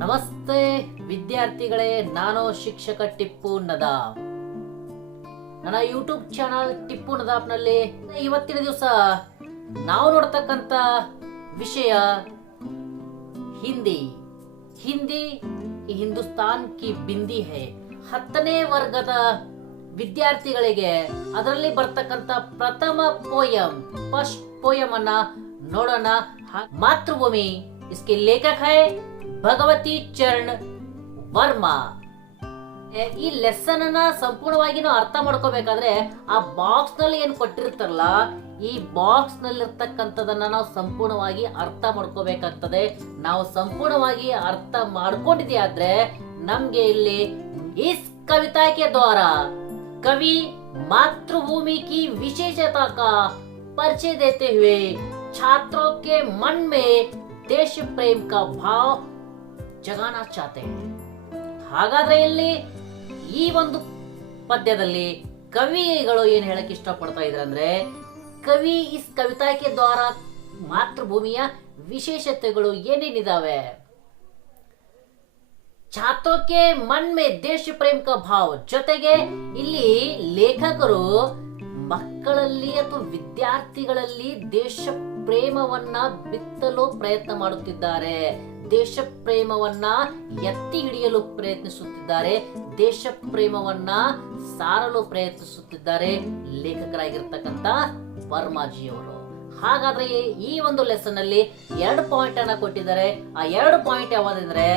ನಮಸ್ತೆ ವಿದ್ಯಾರ್ಥಿಗಳೇ, ನಾನು ಶಿಕ್ಷಕ ಟಿಪ್ಪು ನದಾಫ್. ನನ್ನ ಯೂಟ್ಯೂಬ್ ಚಾನಲ್ ಟಿಪ್ಪು ನದಾಫ್ನಲ್ಲಿ ಇವತ್ತಿನ ದಿವಸ ನಾವು ನೋಡ್ತಕ್ಕಂತ ವಿಷಯ ಹಿಂದಿ. ಹಿಂದಿ ಹಿಂದೂಸ್ತಾನ್ ಕಿ ಬಿಂದಿ ಹೈ. 10ನೇ ವರ್ಗದ ವಿದ್ಯಾರ್ಥಿಗಳಿಗೆ ಅದರಲ್ಲಿ ಬರ್ತಕ್ಕಂತ ಪ್ರಥಮ ಫಸ್ಟ್ ಪೋಯಂ ಅನ್ನ ನೋಡೋಣ. ಮಾತೃಭೂಮಿ. इसके लेखक है ಭಗವತಿ ಚರಣ್ ವರ್ಮಾ. ಈ ಲೆಸನ್ ಅನ್ನ ಸಂಪೂರ್ಣವಾಗಿ ನಾವು ಅರ್ಥ ಮಾಡ್ಕೋಬೇಕಾದ್ರೆ ಆ ಬಾಕ್ಸ್ ನಲ್ಲಿ ಏನ್ ಕೊಟ್ಟಿರ್ತಾರಲ್ಲ, ಈ ಬಾಕ್ಸ್ ನಲ್ಲಿ ಇರ್ತಕ್ಕಂಥದನ್ನ ನಾವು ಸಂಪೂರ್ಣವಾಗಿ ಅರ್ಥ ಮಾಡ್ಕೋಬೇಕಾಗ್ತದೆ. ನಾವು ಸಂಪೂರ್ಣವಾಗಿ ಅರ್ಥ ಮಾಡ್ಕೊಂಡಿದ್ದೆ ಆದ್ರೆ ನಮ್ಗೆ ಇಲ್ಲಿ इस कविता के द्वारा कवि मातृभूमि की विशेषता का परिचय देते हुए छात्रों के मन में देश प्रेम का भाव जगाना चाहते हैं. ಹಾಗಾದ್ರೆ ಇಲ್ಲಿ ಈ ಒಂದು ಪದ್ಯದಲ್ಲಿ ಕವಿಗಳು ಏನ್ ಹೇಳಕ್ ಇಷ್ಟಪಡ್ತಾ ಇದ್ದಾರೆ ಅಂದ್ರೆ, ಕವಿ ಇಸ್ ಕವಿತಾಕ್ಕೆ ದ್ವಾರ ಮಾತೃಭೂಮಿಯ ವಿಶೇಷತೆಗಳು ಏನೇನಿದಾವೆ. ಛಾತ್ರೋಕೆ ಮನ್ ಮೇ ದೇಶ ಪ್ರೇಮ ಕಾ ಭಾವ್. ಜೊತೆಗೆ ಇಲ್ಲಿ ಲೇಖಕರು ಮಕ್ಕಳಲ್ಲಿ ಅಥವಾ ವಿದ್ಯಾರ್ಥಿಗಳಲ್ಲಿ ದೇಶ ಪ್ರೇಮವನ್ನ ಬಿತ್ತಲು ಪ್ರಯತ್ನ ಮಾಡುತ್ತಿದ್ದಾರೆ. ದೇಶ ಪ್ರೇಮವನ್ನ ಎತ್ತಿ ಹಿಡಿಯಲು ಪ್ರಯತ್ನಿಸುತ್ತಿದ್ದಾರೆ. ದೇಶ ಪ್ರೇಮವನ್ನ ಸಾರಲು ಪ್ರಯತ್ನಿಸುತ್ತಿದ್ದಾರೆ ಲೇಖಕರಾಗಿರ್ತಕ್ಕಂಥ ವರ್ಮಾಜಿಯವರು. ಹಾಗಾದ್ರೆ ಈ ಒಂದು ಲೆಸನ್ ಅಲ್ಲಿ 2 ಪಾಯಿಂಟ್ ಅನ್ನ ಕೊಟ್ಟಿದ್ದಾರೆ. ಆ 2 ಪಾಯಿಂಟ್ ಯಾವ್ದಂದ್ರೆ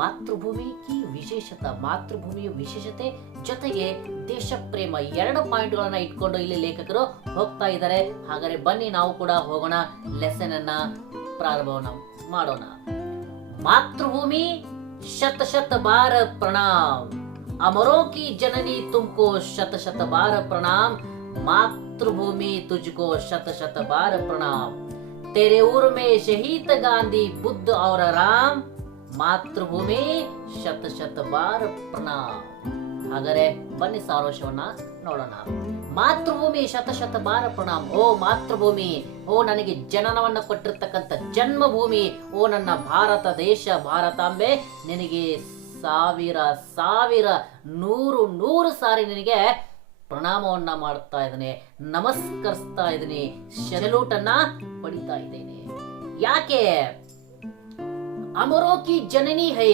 ಮಾತೃಭೂಮಿ ಕಿ ವಿಶೇಷತೆ, ಮಾತೃಭೂಮಿಯ ವಿಶೇಷತೆ ಜೊತೆಗೆ ದೇಶ ಪ್ರೇಮ. 2 ಪಾಯಿಂಟ್ ಗಳನ್ನ ಇಟ್ಕೊಂಡು ಇಲ್ಲಿ ಲೇಖಕರು ಹೋಗ್ತಾ ಇದ್ದಾರೆ. ಹಾಗಾದ್ರೆ ಬನ್ನಿ ನಾವು ಕೂಡ ಹೋಗೋಣ, ಲೆಸನ್ ಅನ್ನ ಪ್ರಾರಂಭವನ್ನ ಮಾಡೋಣ. ಮಾತೃಭೂಮಿ ಶತ ಶತ ಬಾರ ಪ್ರಣಾಮ್. ಅಮರೋ ಕಿ ಜನನಿ ತುಮಕೋ ಶತ ಶತ ಬಾರ ಪ್ರಣಾಮ್. ಮಾತೃಭೂಮಿ ತುझको ಶತ ಶತ ಬಾರ ಪ್ರಣಾಮ್. तेरे ऊर में शहीद गांधी बुद्ध और राम. ಮಾತೃಭೂಮಿ ಶತ ಶತ ಬಾರ ಪ್ರಣಾಮ್. ಹಾಗಾದ್ರೆ ಬನ್ನಿ ಸಾರಾಂಶವನ್ನ ನೋಡೋಣ. ಮಾತೃಭೂಮಿ ಶತ ಶತ ಬಾರ ಪ್ರಣಾಮ್. ಓ ಮಾತೃಭೂಮಿ, ಓ ನನಗೆ ಜನನವನ್ನ ಕೊಟ್ಟಿರ್ತಕ್ಕಂಥ ಜನ್ಮಭೂಮಿ, ಓ ನನ್ನ ಭಾರತ ದೇಶ, ಭಾರತಾಂಬೆ, ನಿನಗೆ ಸಾವಿರ ಸಾವಿರ ನೂರು ಸಾರಿ ನಿನಗೆ ಪ್ರಣಾಮವನ್ನ ಮಾಡ್ತಾ ಇದ್ದೇನೆ, ನಮಸ್ಕರಿಸ್ತಾ ಇದ್ದೀನಿ, ಸೆಲ್ಯೂಟ್ ಅನ್ನ ಪಡಿತಾ ಇದ್ದೇನೆ. ಯಾಕೆ? ಅಮರೋ ಕಿ ಜನನಿ ಹೈ.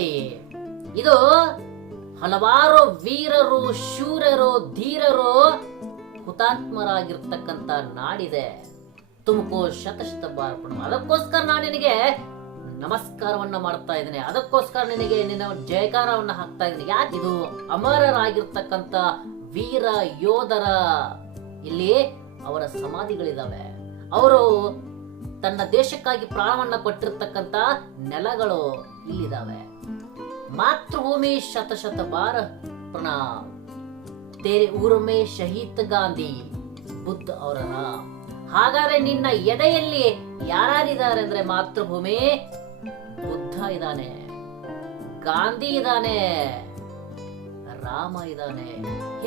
ಇದು ಹಲವಾರು ವೀರರು, ಶೂರರು, ಧೀರರು ಹುತಾತ್ಮರಾಗಿರ್ತಕ್ಕಂಥ ನಾಡಿದೆ. ತುಮಕೋ ಶತಶತ ಬಾರ ಪ್ರಣಾಮ. ಅದಕ್ಕೋಸ್ಕರ ನಾನು ನಿನಗೆ ನಮಸ್ಕಾರವನ್ನ ಮಾಡ್ತಾ ಇದ್ದೇನೆ, ಅದಕ್ಕೋಸ್ಕರ ನಿನಗೆ ನಿನ್ನ ಜಯಕಾರವನ್ನ ಹಾಕ್ತಾ ಇದ್ದೀನಿ. ಯಾಕೆ? ಇದು ಅಮರರಾಗಿರ್ತಕ್ಕಂಥ ವೀರ ಯೋಧರ ಇಲ್ಲಿ ಅವರ ಸಮಾಧಿಗಳಿದಾವೆ. ಅವರು ತನ್ನ ದೇಶಕ್ಕಾಗಿ ಪ್ರಾಣವನ್ನ ಕೊಟ್ಟಿರ್ತಕ್ಕಂಥ ನೆಲಗಳು ಇಲ್ಲಿದಾವೆ. ಮಾತೃಭೂಮಿ ಶತ ಶತ ಬಾರ ಪ್ರಣಾಮ್. ತೇರೆ ಊರ ಮೇ ಶಹೀದ್ ಗಾಂಧಿ ಬುದ್ಧ ಅವರ. ಹಾಗಾದ್ರೆ ನಿನ್ನ ಎದೆಯಲ್ಲಿ ಯಾರಿದ್ದಾರೆ ಅಂದ್ರೆ ಮಾತೃಭೂಮಿ, ಬುದ್ಧ ಇದ್ದಾನೆ, ಗಾಂಧಿ ಇದ್ದಾನೆ, ರಾಮ ಇದ್ದಾನೆ.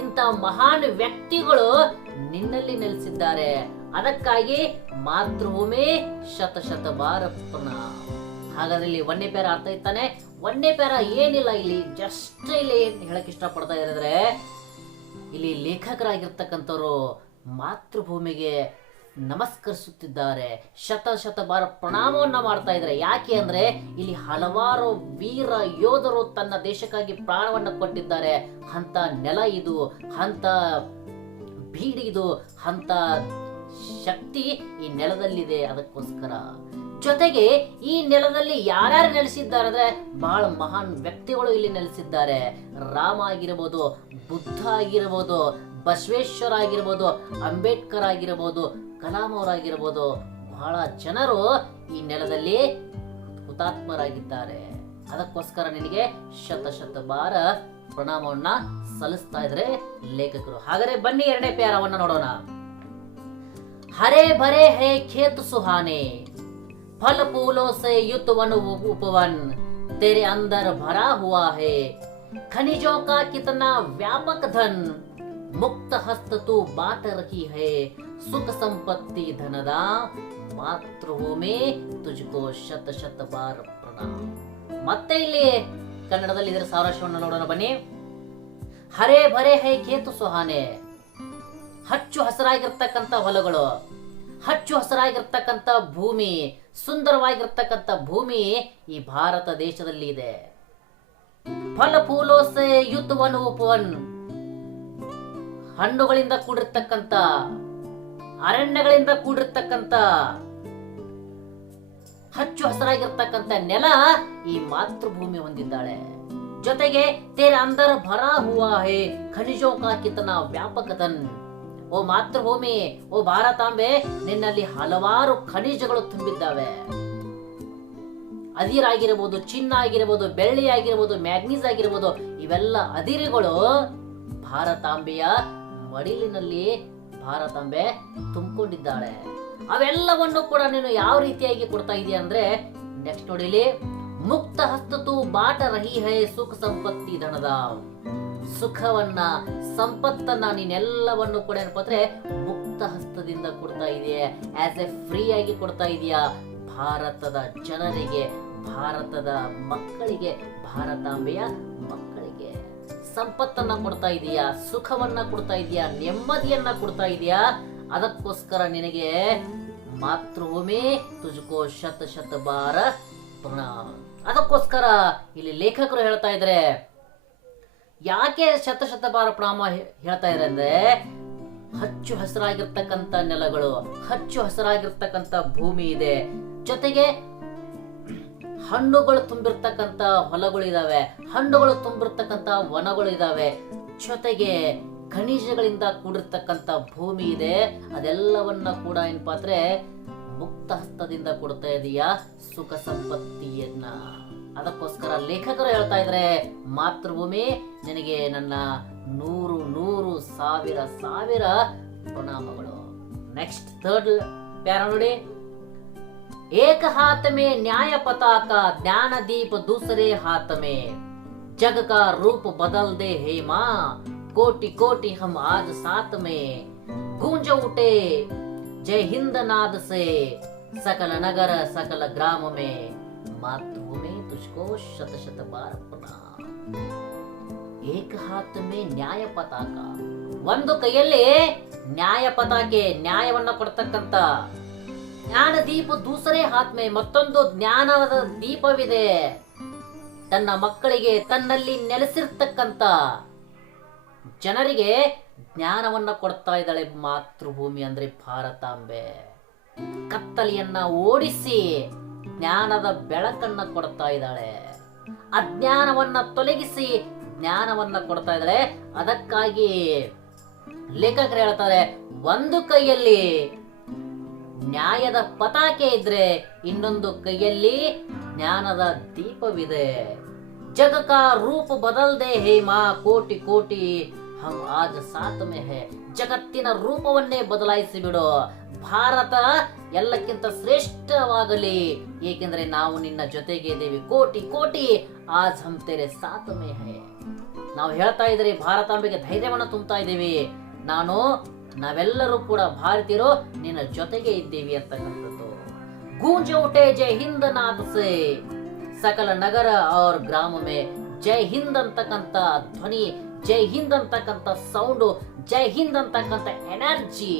ಇಂಥ ಮಹಾನ್ ವ್ಯಕ್ತಿಗಳು ನಿನ್ನಲ್ಲಿ ನೆಲೆಸಿದ್ದಾರೆ. ಅದಕ್ಕಾಗಿ ಮಾತೃಭೂಮಿ ಶತ ಶತ ಬಾರ ಪ್ರಣಾಮ್. ಹಾಗಾದ್ರೆ ಇಲ್ಲಿ 1ನೇ ಪ್ಯಾರ ಅರ್ಥ ಇತ್ತಾನೆ. 1ನೇ ಪ್ಯಾರ ಏನಿಲ್ಲ, ಇಲ್ಲಿ ಜಸ್ಟ್ ಇಲ್ಲಿ ಹೇಳಕ್ ಇಷ್ಟಪಡ್ತಾ ಇದ್ರೆ, ಇಲ್ಲಿ ಲೇಖಕರಾಗಿರ್ತಕ್ಕಂಥವ್ರು ಮಾತೃಭೂಮಿಗೆ ನಮಸ್ಕರಿಸುತ್ತಿದ್ದಾರೆ, ಶತ ಶತ ಬಾರ ಪ್ರಣಾಮವನ್ನ ಮಾಡ್ತಾ ಇದ್ದಾರೆ. ಯಾಕೆ ಅಂದ್ರೆ ಇಲ್ಲಿ ಹಲವಾರು ವೀರ ಯೋಧರು ತನ್ನ ದೇಶಕ್ಕಾಗಿ ಪ್ರಾಣವನ್ನ ಕೊಟ್ಟಿದ್ದಾರೆ. ಅಂತ ನೆಲ ಇದು, ಅಂತ ಬೀಡಿ ಇದು, ಅಂತ ಶಕ್ತಿ ಈ ನೆಲದಲ್ಲಿದೆ. ಅದಕ್ಕೋಸ್ಕರ ಜೊತೆಗೆ ಈ ನೆಲದಲ್ಲಿ ಯಾರ್ಯಾರು ನೆಲೆಸಿದ್ದಾರೆ ಅಂದ್ರೆ ಬಹಳ ಮಹಾನ್ ವ್ಯಕ್ತಿಗಳು ಇಲ್ಲಿ ನೆಲೆಸಿದ್ದಾರೆ. ರಾಮ ಆಗಿರಬಹುದು, ಬುದ್ಧ ಆಗಿರಬಹುದು, ಬಸವೇಶ್ವರ ಆಗಿರಬಹುದು, ಅಂಬೇಡ್ಕರ್ ಆಗಿರಬಹುದು, ಕಲಾಂ ಅವರಾಗಿರಬಹುದು. ಬಹಳ ಜನರು ಈ ನೆಲದಲ್ಲಿ ಹುತಾತ್ಮರಾಗಿದ್ದಾರೆ. ಅದಕ್ಕೋಸ್ಕರ ನಿನಗೆ ಶತ ಶತ ಬಾರ ಪ್ರಣಾಮವನ್ನ ಸಲ್ಲಿಸ್ತಾ ಇದ್ರೆ ಲೇಖಕರು. ಹಾಗಾದ್ರೆ ಬನ್ನಿ 2ನೇ ಪ್ಯಾರವನ್ನ ನೋಡೋಣ. हरे भरे है खेत सुहाने, फल फूलों से युक्त वन उपवन, तेरे अंदर भरा हुआ है खनिजों का कितना व्यापक धन, मुक्त हस्त तू बांट रही है सुख संपत्ति धनदा. मातृभूमि तुझको शत शत बार प्रणाम. ಮತ್ತೆ ಇಲ್ಲಿ ಕನ್ನಡದಲ್ಲಿ ಇದರ ಸಾರಾಂಶವನ್ನು ನೋಡೋಣ ಬನ್ನಿ. ಹರೇ ಭರೇ ಹೇ ಖೇತು ಸುಹಾನೆ, ಹಚ್ಚು ಹಸಿರಾಗಿರ್ತಕ್ಕಂಥ ಹೊಲಗಳು, ಹಚ್ಚು ಹಸಿರಾಗಿರ್ತಕ್ಕಂಥ ಭೂಮಿ, ಸುಂದರವಾಗಿರ್ತಕ್ಕಂಥ ಭೂಮಿ ಈ ಭಾರತ ದೇಶದಲ್ಲಿ ಇದೆ. ಫಲ ಫೂಲೋಸೆ ಯುದ್ಧವನ್ ಉಪವನ್, ಹಣ್ಣುಗಳಿಂದ ಕೂಡಿರ್ತಕ್ಕಂಥ, ಅರಣ್ಯಗಳಿಂದ ಕೂಡಿರ್ತಕ್ಕಂಥ ಹಚ್ಚು ಹಸಿರಾಗಿರ್ತಕ್ಕಂಥ ನೆಲ ಈ ಮಾತೃಭೂಮಿ ಹೊಂದಿದ್ದಾಳೆ. ಜೊತೆಗೆ ತೇರೆ ಅಂದರ್ ಭರಾ ಹುವಾ ಹೇ ಖನಿಜೋ ಕಾ ಕಿತನಾ ವ್ಯಾಪಕತನ್. ಓ ಮಾತೃಭೂಮಿ, ಓ ಭಾರತಾಂಬೆ, ನಿನ್ನಲ್ಲಿ ಹಲವಾರು ಖನಿಜಗಳು ತುಂಬಿದ್ದಾವೆ. ಅದಿರಾಗಿರಬಹುದು, ಚಿನ್ನ ಆಗಿರಬಹುದು, ಬೆಳ್ಳಿ ಆಗಿರಬಹುದು, ಮ್ಯಾಗ್ನೀಸ್ ಆಗಿರಬಹುದು, ಇವೆಲ್ಲ ಅದಿರುಗಳು ಭಾರತಾಂಬೆಯ ಮಡಿಲಿನಲ್ಲಿ ಭಾರತಾಂಬೆ ತುಂಬಿಕೊಂಡಿದ್ದಾಳೆ. ಅವೆಲ್ಲವನ್ನು ಕೂಡ ನೀನು ಯಾವ ರೀತಿಯಾಗಿ ಕೊಡ್ತಾ ಇದೀಯ ಅಂದ್ರೆ, ನೆಕ್ಸ್ಟ್ ನೋಡಿಲಿ, ಮುಕ್ತ ಹಸ್ತತು ಬಾಟ ರಹಿ ಹೈ ಸುಖ ಸಂಪತ್ತಿ ಧನದ. ಸುಖವನ್ನ, ಸಂಪತ್ತನ್ನ ನೀನೆಲ್ಲವನ್ನು ಕೂಡ ಏನಪ್ಪ ಅಂದ್ರೆ ಮುಕ್ತ ಹಸ್ತದಿಂದ ಕೊಡ್ತಾ ಇದೆಯಾ, ಆಸ್ ಎ ಫ್ರೀ ಆಗಿ ಕೊಡ್ತಾ ಇದೆಯಾ ಭಾರತದ ಜನರಿಗೆ, ಭಾರತದ ಮಕ್ಕಳಿಗೆ, ಭಾರತಾಂಬೆಯ ಮಕ್ಕಳಿಗೆ ಸಂಪತ್ತನ್ನ ಕೊಡ್ತಾ ಇದೀಯಾ, ಸುಖವನ್ನ ಕೊಡ್ತಾ ಇದೀಯಾ, ನೆಮ್ಮದಿಯನ್ನ ಕೊಡ್ತಾ ಇದೀಯಾ. ಅದಕ್ಕೋಸ್ಕರ ನಿನಗೆ ಮಾತೃಭೂಮಿ ತುಜಕೋ ಶತ ಶತ ಬಾರ ಪ್ರಣಾಮ. ಅದಕ್ಕೋಸ್ಕರ ಇಲ್ಲಿ ಲೇಖಕರು ಹೇಳ್ತಾ ಇದ್ರೆ, ಯಾಕೆ ಶತ ಶತ ಬಾರ ಪ್ರಣಾಮ ಹೇಳ್ತಾ ಇದ್ದಾರೆ ಅಂದ್ರೆ, ಹಚ್ಚು ಹಸಿರಾಗಿರ್ತಕ್ಕಂಥ ನೆಲಗಳು, ಹಚ್ಚು ಹಸಿರಾಗಿರ್ತಕ್ಕಂಥ ಭೂಮಿ ಇದೆ, ಜೊತೆಗೆ ಹಣ್ಣುಗಳು ತುಂಬಿರ್ತಕ್ಕಂಥ ಹೊಲಗಳು ಇದಾವೆ, ಹಣ್ಣುಗಳು ತುಂಬಿರ್ತಕ್ಕಂಥ ವನಗಳು ಇದಾವೆ, ಜೊತೆಗೆ ಖನಿಜಗಳಿಂದ ಕೂಡಿರ್ತಕ್ಕಂಥ ಭೂಮಿ ಇದೆ. ಅದೆಲ್ಲವನ್ನ ಕೂಡ ಏನಪ್ಪಾ ಅಂದ್ರೆ ಮುಕ್ತ ಹಸ್ತದಿಂದ ಕೊಡ್ತಾ ಇದೀಯಾ ಸುಖ ಸಂಪತ್ತಿಯನ್ನ. ಅದಕ್ಕೋಸ್ಕರ ಲೇಖಕರು ಹೇಳ್ತಾ ಇದ್ರೆ, ಮಾತೃಭೂಮಿ ನಿನಗೆ ನನ್ನ 100 100 ಸಾವಿರ ಸಾವಿರ ಪ್ರಣಾಮಗಳು. ನೆಕ್ಸ್ಟ್ ಥರ್ಡ್ ಪ್ಯಾರಾ ನೋಡಿ. एक हाथ में न्याय पताका, ज्ञान दीप दूसरे हाथ में, जग का रूप बदल दे हे माँ, कोटि कोटि हम आज साथ में, गूंज उठे जय हिंद नाद से, सकल नगर सकल ग्राम में, मातृभूमि तुझको शत शत बार प्रणाम. एक हाथ में न्याय पताका, ಒಂದು ಕೈಯಲ್ಲಿ ನ್ಯಾಯ ಪತಾಕೆ, ನ್ಯಾಯವನ್ನ ಕೊಡ್ತಕ್ಕಂತ, ಜ್ಞಾನ ದೀಪ ದೂಸರೆ ಹಾತ್ ಮೇ, ಮತ್ತೊಂದು ಜ್ಞಾನದ ದೀಪವಿದೆ. ತನ್ನ ಮಕ್ಕಳಿಗೆ, ತನ್ನಲ್ಲಿ ನೆಲೆಸಿರ್ತಕ್ಕಂತ ಜನರಿಗೆ ಜ್ಞಾನವನ್ನ ಕೊಡ್ತಾ ಇದ್ದಾಳೆ ಮಾತೃಭೂಮಿ ಅಂದ್ರೆ ಭಾರತಾಂಬೆ. ಕತ್ತಲೆಯನ್ನ ಓಡಿಸಿ ಜ್ಞಾನದ ಬೆಳಕನ್ನ ಕೊಡ್ತಾ ಇದ್ದಾಳೆ, ಅಜ್ಞಾನವನ್ನ ತೊಲಗಿಸಿ ಜ್ಞಾನವನ್ನ ಕೊಡ್ತಾ ಇದ್ದಾಳೆ. ಅದಕ್ಕಾಗಿ ಲೇಖಕರು ಹೇಳ್ತಾರೆ, ಒಂದು ಕೈಯಲ್ಲಿ ನ್ಯಾಯದ ಪತಾಕೆ ಇದ್ರೆ ಇನ್ನೊಂದು ಕೈಯಲ್ಲಿ ಜ್ಞಾನದ ದೀಪವಿದೆ. ಜಗ ಕಾ ರೂಪ ಬದಲ್ದೆ ಹೇ ಮಾ, ಕೋಟಿ ಕೋಟಿ ಹಮ್ ಆಜ್ ಸಾತ್ ಮೇ ಹೇ. ಜಗತ್ತಿನ ರೂಪವನ್ನೇ ಬದಲಾಯಿಸಿ ಬಿಡು, ಭಾರತ ಎಲ್ಲಕ್ಕಿಂತ ಶ್ರೇಷ್ಠವಾಗಲಿ, ಏಕೆಂದ್ರೆ ನಾವು ನಿನ್ನ ಜೊತೆಗೆ ಇದ್ದೇವೆ. ಕೋಟಿ ಕೋಟಿ ಆಜ್ ಹಮ್ ತೇರೆ ಸಾತ್ ಮೇ ಹೇ. ನಾವು ಹೇಳ್ತಾ ಇದ್ರಿ, ಭಾರತಾಂಬೆಗೆ ಧೈರ್ಯವನ್ನು ತುಂಬುತ್ತಾ ಇದ್ದೀವಿ, ನಾವೆಲ್ಲರೂ ಕೂಡ ಭಾರತೀಯರು ನಿನ್ನ ಜೊತೆಗೆ ಇದ್ದೀವಿ ಅಂತಕ್ಕಂಥದ್ದು. ಗೂಂಜ ಉಠೆ ಜೈ ಹಿಂದ್ ನಾದ್ ಸೆ, ಸಕಲ ನಗರ और ಗ್ರಾಮ ಮೇ, ಜೈ ಹಿಂದ್ ಅಂತಕ್ಕಂಥ ಧ್ವನಿ, ಜೈ ಹಿಂದ್ ಅಂತಕ್ಕಂಥ ಸೌಂಡು, ಜೈ ಹಿಂದ್ ಅಂತಕ್ಕಂಥ ಎನರ್ಜಿ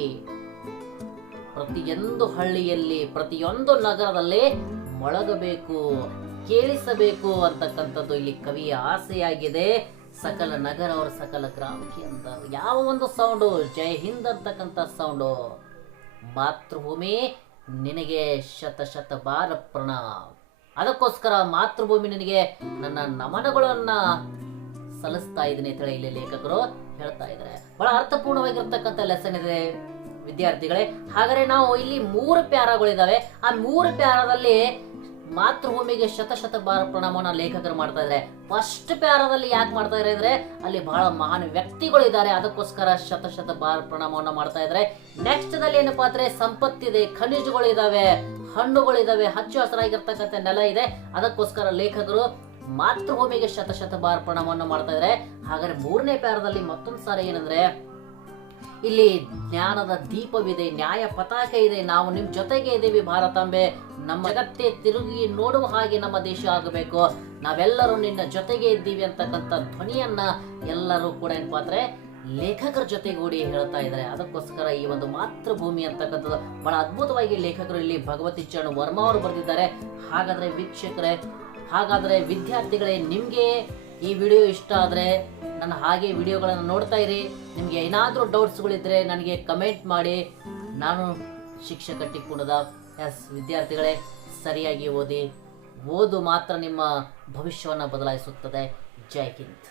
ಪ್ರತಿಯೊಂದು ಹಳ್ಳಿಯಲ್ಲಿ, ಪ್ರತಿಯೊಂದು ನಗರದಲ್ಲಿ ಮೊಳಗಬೇಕು, ಕೇಳಿಸಬೇಕು ಅಂತಕ್ಕಂಥದ್ದು ಇಲ್ಲಿ ಕವಿಯ ಆಸೆಯಾಗಿದೆ. ಸಕಲ ನಗರ और ಸಕಲ ಗ್ರಾಮಕ್ಕೆ ಅಂತ ಯಾವ ಒಂದು ಸೌಂಡು, ಜೈ ಹಿಂದ್ ಅಂತಕ್ಕಂಥ ಸೌಂಡು. ಮಾತೃಭೂಮಿ ನಿನಗೆ ಶತ ಶತ ಬಾರ ಪ್ರಣಾಮ್. ಅದಕ್ಕೋಸ್ಕರ ಮಾತೃಭೂಮಿ ನಿನಗೆ ನನ್ನ ನಮನಗಳನ್ನ ಸಲ್ಲಿಸ್ತಾ ಇದ್ದೀನಿ ಅಂತ ಹೇಳಿ ಇಲ್ಲಿ ಲೇಖಕರು ಹೇಳ್ತಾ ಇದ್ದಾರೆ. ಬಹಳ ಅರ್ಥಪೂರ್ಣವಾಗಿರ್ತಕ್ಕಂಥ ಲೆಸನ್ ಇದೆ ವಿದ್ಯಾರ್ಥಿಗಳೇ. ಹಾಗಾದ್ರೆ ನಾವು ಇಲ್ಲಿ 3 ಪ್ಯಾರಾಗಳಿದಾವೆ. ಆ 3 ಪ್ಯಾರಾದಲ್ಲಿ ಮಾತೃಭೂಮಿಗೆ ಶತ ಶತ ಬಾರ ಪ್ರಣಾಮನ ಲೇಖಕರು ಮಾಡ್ತಾ ಇದ್ದಾರೆ. ಫಸ್ಟ್ ಪ್ಯಾರಾದಲ್ಲಿ ಯಾಕೆ ಮಾಡ್ತಾ ಇದ್ದಾರೆ ಅಂದ್ರೆ, ಅಲ್ಲಿ ಬಹಳ ಮಹಾನ್ ವ್ಯಕ್ತಿಗಳು ಇದ್ದಾರೆ, ಅದಕ್ಕೋಸ್ಕರ ಶತ ಶತ ಬಾರ ಪ್ರಣಾಮವನ್ನ ಮಾಡ್ತಾ ಇದ್ದಾರೆ. ನೆಕ್ಸ್ಟ್ ದಲ್ಲಿ ಏನಪ್ಪಾ ಅಂದ್ರೆ, ಸಂಪತ್ತಿದೆ, ಖನಿಜಗಳು ಇದಾವೆ, ಹಣ್ಣುಗಳಿದಾವೆ, ಹಚ್ಚು ಹಸಿರಾಗಿರ್ತಕ್ಕಂಥ ನೆಲ ಇದೆ, ಅದಕ್ಕೋಸ್ಕರ ಲೇಖಕರು ಮಾತೃಭೂಮಿಗೆ ಶತ ಶತ ಬಾರ ಪ್ರಣಾಮವನ್ನು ಮಾಡ್ತಾ ಇದ್ದಾರೆ. ಹಾಗಾದ್ರೆ 3ನೇ ಪ್ಯಾರಾದಲ್ಲಿ ಮತ್ತೊಂದು ಸಾರಿ ಏನಂದ್ರೆ, ಇಲ್ಲಿ ಜ್ಞಾನದ ದೀಪವಿದೆ, ನ್ಯಾಯ ಪತಾಕೆ ಇದೆ, ನಾವು ನಿಮ್ ಜೊತೆಗೆ ಇದ್ದೀವಿ ಭಾರತಾಂಬೆ, ನಮ್ಮ ಜಗತ್ತೇ ತಿರುಗಿ ನೋಡುವ ಹಾಗೆ ನಮ್ಮ ದೇಶ ಆಗಬೇಕು, ನಾವೆಲ್ಲರೂ ನಿನ್ನ ಜೊತೆಗೆ ಇದ್ದೀವಿ ಅಂತಕ್ಕಂಥ ಧ್ವನಿಯನ್ನ ಎಲ್ಲರೂ ಕೂಡ ಏನಪ್ಪಾ ಅಂದ್ರೆ ಲೇಖಕರ ಜೊತೆಗೂಡಿ ಹೇಳ್ತಾ ಇದ್ದಾರೆ. ಅದಕ್ಕೋಸ್ಕರ ಈ ಒಂದು ಮಾತೃಭೂಮಿ ಅಂತಕ್ಕಂಥದ್ದು ಬಹಳ ಅದ್ಭುತವಾಗಿ ಲೇಖಕರು ಇಲ್ಲಿ ಭಗವತಿ ಚರಣ್ ವರ್ಮಾ ಅವರು ಬರೆದಿದ್ದಾರೆ. ಹಾಗಾದ್ರೆ ವೀಕ್ಷಕರೇ, ಹಾಗಾದ್ರೆ ವಿದ್ಯಾರ್ಥಿಗಳೇ, ನಿಮ್ಗೆ ಈ ವಿಡಿಯೋ ಇಷ್ಟ ಆದ್ರೆ ನನ್ನ ಹಾಗೆ ವಿಡಿಯೋಗಳನ್ನು ನೋಡ್ತಾ ಇರಿ. ನಿಮ್ಗೆ ಏನಾದ್ರೂ ಡೌಟ್ಸ್ಗಳಿದ್ರೆ ನನಗೆ ಕಮೆಂಟ್ ಮಾಡಿ. ನಾನು ಶಿಕ್ಷಕ ಟಿಪ್ಪುಣದ ವಿದ್ಯಾರ್ಥಿಗಳೇ, ಸರಿಯಾಗಿ ಓದಿ. ಓದು ಮಾತ್ರ ನಿಮ್ಮ ಭವಿಷ್ಯವನ್ನು ಬದಲಾಯಿಸುತ್ತದೆ. ಜೈ ಹಿಂದ್.